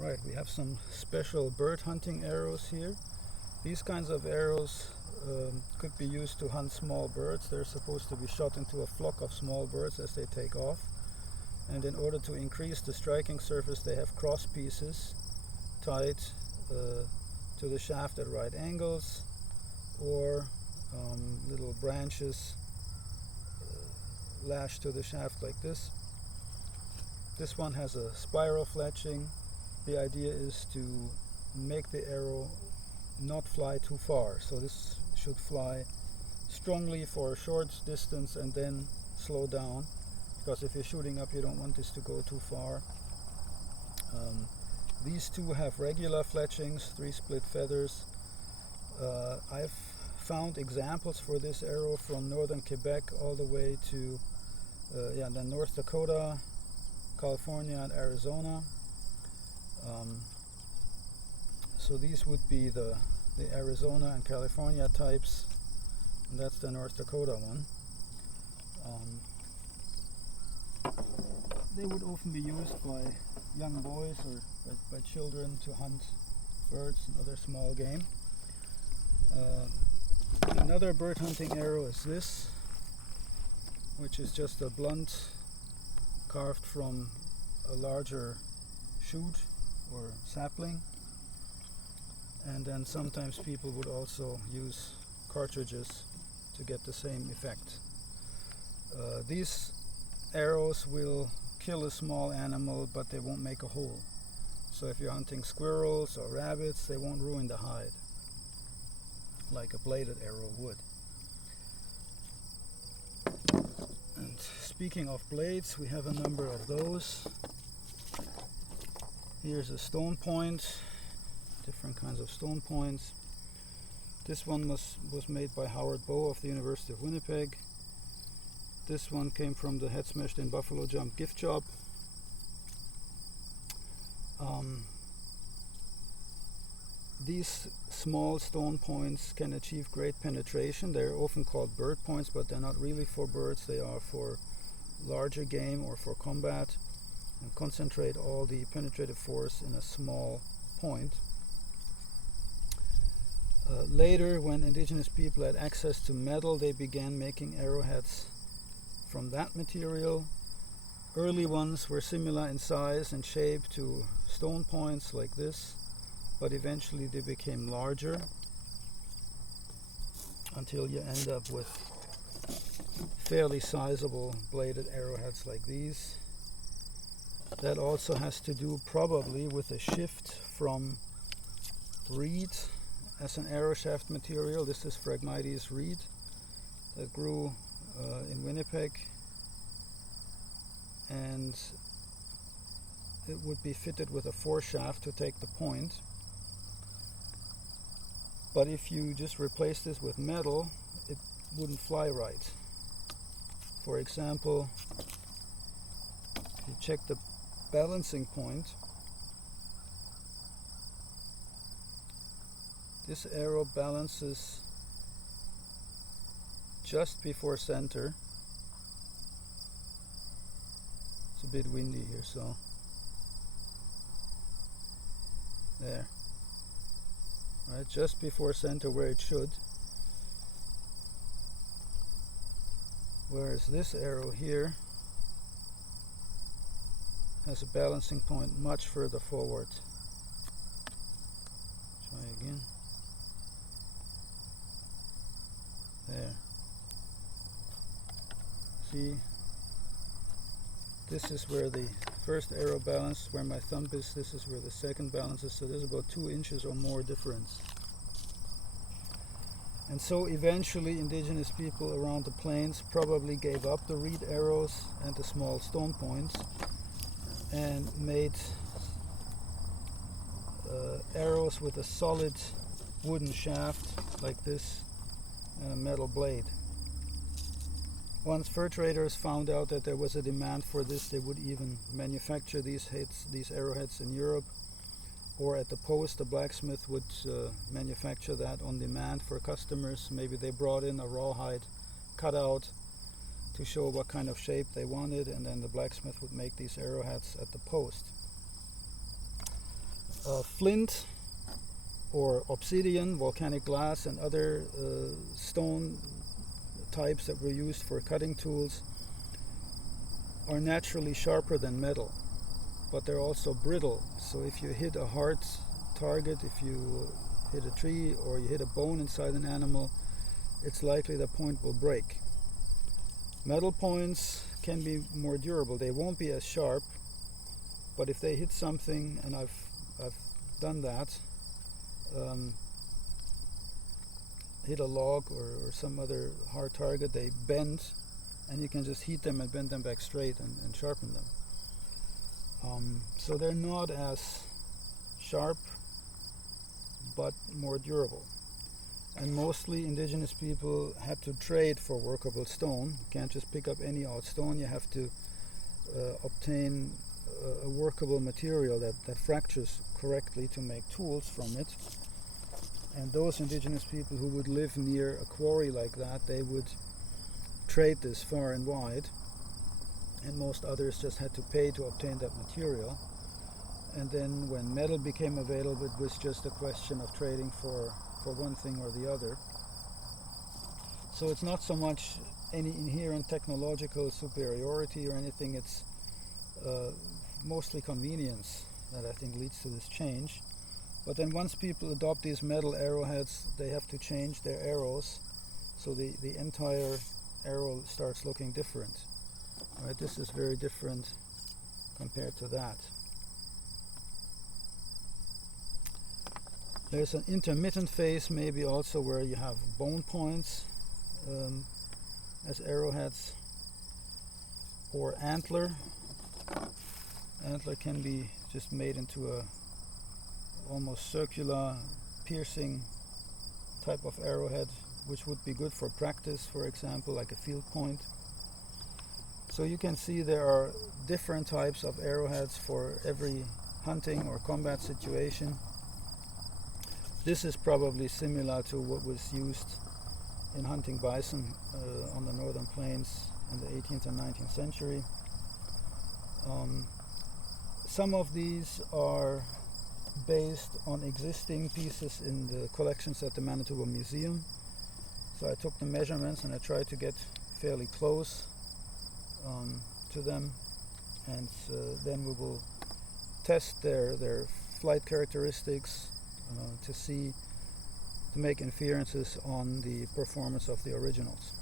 Alright, we have some special bird hunting arrows here. These kinds of arrows could be used to hunt small birds. They're supposed to be shot into a flock of small birds as they take off. And in order to increase the striking surface, they have cross pieces tied to the shaft at right angles, or little branches lashed to the shaft like this. This one has a spiral fletching. The idea is to make the arrow not fly too far. So this should fly strongly for a short distance and then slow down, because if you're shooting up, you don't want this to go too far. These two have regular fletchings, 3 split feathers. I've found examples for this arrow from northern Quebec all the way to then North Dakota, California, and Arizona. So these would be the Arizona and California types, and that's the North Dakota one. They would often be used by young boys or by children to hunt birds and other small game. Another bird hunting arrow is this, which is just a blunt carved from a larger shoot or sapling. And then sometimes people would also use cartridges to get the same effect. These arrows will kill a small animal, but they won't make a hole. So if you're hunting squirrels or rabbits, they won't ruin the hide like a bladed arrow would. And speaking of blades, we have a number of those. Here's a stone point, different kinds of stone points. This one was made by Howard Bowe of the University of Winnipeg. This one came from the Head Smashed in Buffalo Jump gift shop. These small stone points can achieve great penetration. They're often called bird points, but they're not really for birds. They are for larger game or for combat, and concentrate all the penetrative force in a small point. Later, when indigenous people had access to metal, they began making arrowheads from that material. Early ones were similar in size and shape to stone points like this, but eventually they became larger until you end up with fairly sizable bladed arrowheads like these. That also has to do probably with a shift from reed as an arrow shaft material. This is Phragmites reed that grew in Winnipeg, and it would be fitted with a foreshaft to take the point. But if you just replace this with metal, it wouldn't fly right. For example, if you check the balancing point, this arrow balances just before center. It's a bit windy here, so there. Right, just before center where it should. Whereas this arrow here has a balancing point much further forward. Try again. There. See? This is where the first arrow balances, where my thumb is. This is where the second balances. So there's about 2 inches or more difference. And so eventually indigenous people around the plains probably gave up the reed arrows and the small stone points and made arrows with a solid wooden shaft like this and a metal blade. Once fur traders found out that there was a demand for this, they would even manufacture these arrowheads in Europe, or at the post, the blacksmith would manufacture that on demand for customers. Maybe they brought in a rawhide cutout to show what kind of shape they wanted, and then the blacksmith would make these arrowheads at the post. Flint or obsidian, volcanic glass, and other stone types that were used for cutting tools are naturally sharper than metal, but they're also brittle. So if you hit a hard target, if you hit a tree or you hit a bone inside an animal, it's likely the point will break. Metal points can be more durable. They won't be as sharp, but if they hit something, and I've done that, hit a log or some other hard target, they bend, and you can just heat them and bend them back straight and sharpen them. So they're not as sharp, but more durable. And mostly indigenous people had to trade for workable stone. You can't just pick up any odd stone. You have to obtain a workable material that fractures correctly to make tools from it. And those indigenous people who would live near a quarry like that, they would trade this far and wide, and most others just had to pay to obtain that material. And then when metal became available, it was just a question of trading for one thing or the other. So it's not so much any inherent technological superiority or anything, it's mostly convenience that I think leads to this change. But then once people adopt these metal arrowheads, they have to change their arrows, so the entire arrow starts looking different. Right, this is very different compared to that. There's an intermittent phase maybe also where you have bone points as arrowheads, or antler. Antler can be just made into a almost circular, piercing type of arrowhead, which would be good for practice, for example, like a field point. So you can see there are different types of arrowheads for every hunting or combat situation. This is probably similar to what was used in hunting bison on the northern plains in the 18th and 19th century. Some of these are based on existing pieces in the collections at the Manitoba Museum. So I took the measurements and I tried to get fairly close to them, and then we will test their flight characteristics to make inferences on the performance of the originals.